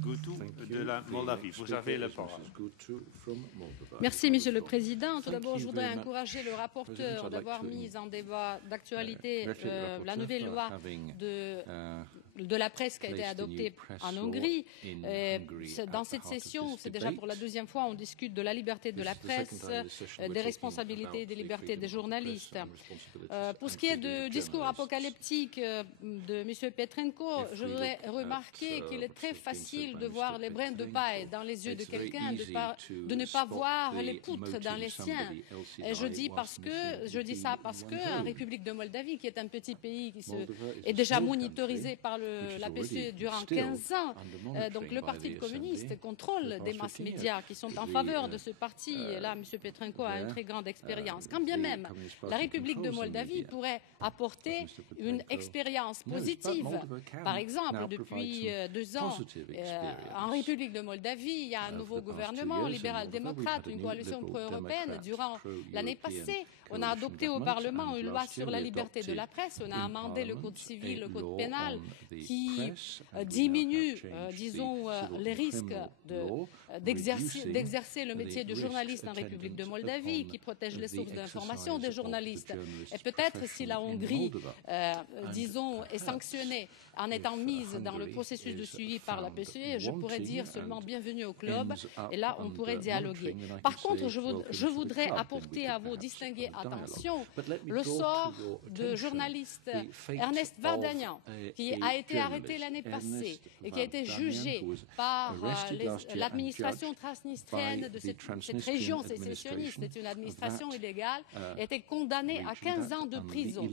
Goutou de la Moldavie. Vous avez la parole. Merci, Monsieur le Président. Tout d'abord, je voudrais encourager le rapporteur d'avoir mis en débat d'actualité la nouvelle loi de la presse qui a été adoptée en Hongrie. Dans cette session, c'est déjà pour la deuxième fois, on discute de la liberté de la presse, des responsabilités et des libertés des journalistes. Pour ce qui est du discours apocalyptique de M. Petrenko, je voudrais remarquer qu'il est très facile de voir les brins de paille dans les yeux de quelqu'un, de ne pas voir les poutres dans les siens. Et je dis ça parce que en République de Moldavie, qui est un petit pays qui est déjà monitorisé par la PCE durant 15 ans, donc le Parti communiste contrôle des masses médias qui sont en faveur de ce parti. Et là, M. Petrenko a une très grande expérience. Quand bien même la République de Moldavie pourrait apporter une expérience positive. Par exemple, depuis 2 ans, en République de Moldavie, il y a un nouveau gouvernement libéral-démocrate, une coalition pro-européenne. Durant l'année passée, on a adopté au Parlement une loi sur la liberté de la presse. On a amendé le code civil, le code pénal, qui diminue, disons, les risques d'exercer le métier de journaliste en République de Moldavie, qui protège les sources d'information des journalistes. Et peut-être si la Hongrie, disons, est sanctionnée en étant mise dans le processus de suivi par la PCE, je pourrais dire seulement bienvenue au club, et là on pourrait dialoguer. Par contre, je voudrais apporter à vos distingués attention le sort de journaliste Ernest Vardanian, qui a été arrêté l'année passée et qui a été jugé par l'administration transnistrienne de cette région sécessionniste. C'est une administration illégale, a été condamné à 15 ans de prison.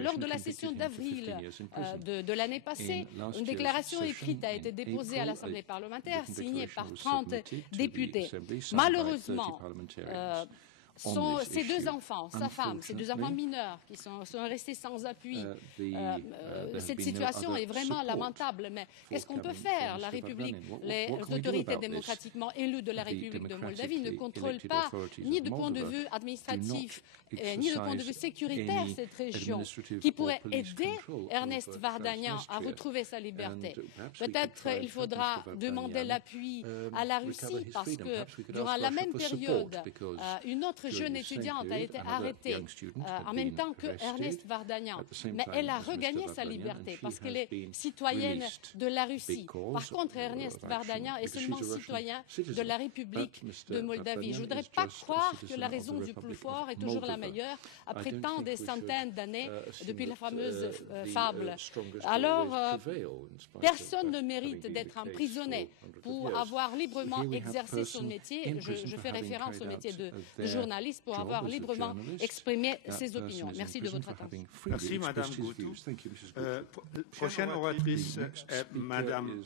Lors de la session d'avril de l'année passée, une déclaration écrite a été déposée à l'Assemblée parlementaire, signée par 30 députés. Malheureusement, ces 2 enfants, sa femme, ces 2 enfants mineurs qui sont restés sans appui. Cette situation est vraiment lamentable. Mais qu'est-ce qu'on peut faire? La République, les autorités démocratiquement élues de la République de Moldavie ne contrôlent pas, ni du point de vue administratif, ni du point de vue sécuritaire, cette région, qui pourrait aider Ernest Vardanian à retrouver sa liberté. Peut-être il faudra demander l'appui à la Russie, parce que durant la même période, une autre jeune étudiante a été arrêtée en même temps que Ernest Vardanian. Mais elle a regagné sa liberté parce qu'elle est citoyenne de la Russie. Par contre, Ernest Vardanian est seulement citoyen de la République de Moldavie. Je ne voudrais pas croire que la raison du plus fort est toujours la meilleure après tant de centaines d'années depuis la fameuse fable. Alors, personne ne mérite d'être emprisonné pour avoir librement exercé son métier. Je fais référence au métier de journaliste, pour avoir librement exprimé ses opinions. Merci de votre attention. Merci, Madame Goutou. Prochaine oratrice, Madame